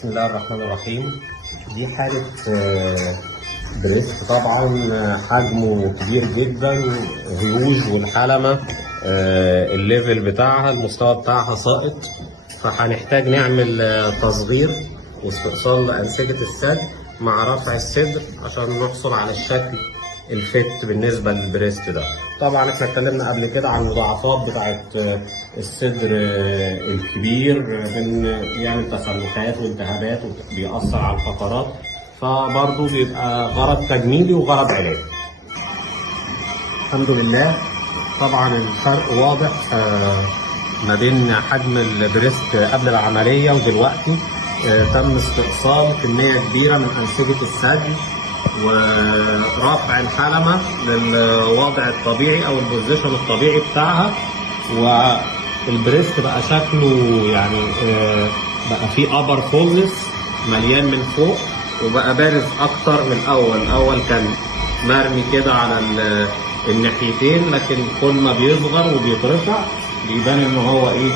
بسم الله الرحمن الرحيم. دي حالة بريست طبعا، حجمه كبير جدا، هيوج، والحلمة الليفل بتاعها، المستوى بتاعها ساقط، فهنحتاج نعمل تصغير واستئصال لأنسجة الثدي مع رفع الصدر عشان نحصل على الشكل الفت بالنسبة للبريست ده. طبعا احنا اتكلمنا قبل كده عن المضاعفات بتاعت الصدر الكبير، بيعمل تسلخات والتهابات وبيأثر على الفقرات، فبرضه بيبقى غرض تجميلي وغرض علاجي. الحمد لله. طبعا الفرق واضح ما بين حجم البريست قبل العملية ودلوقتي. تم استئصال كمية كبيرة من أنسجة الثدي ورفع الحلمة للوضع الطبيعي أو البوزيشن الطبيعي بتاعها، والبريست بقى شكله يعني بقى فيه أبر فولز مليان من فوق وبقى بارز أكتر من الأول. الأول كان مرمي كده على الناحيتين، لكن كل ما بيصغر وبيترفع بيبان إن هو إيه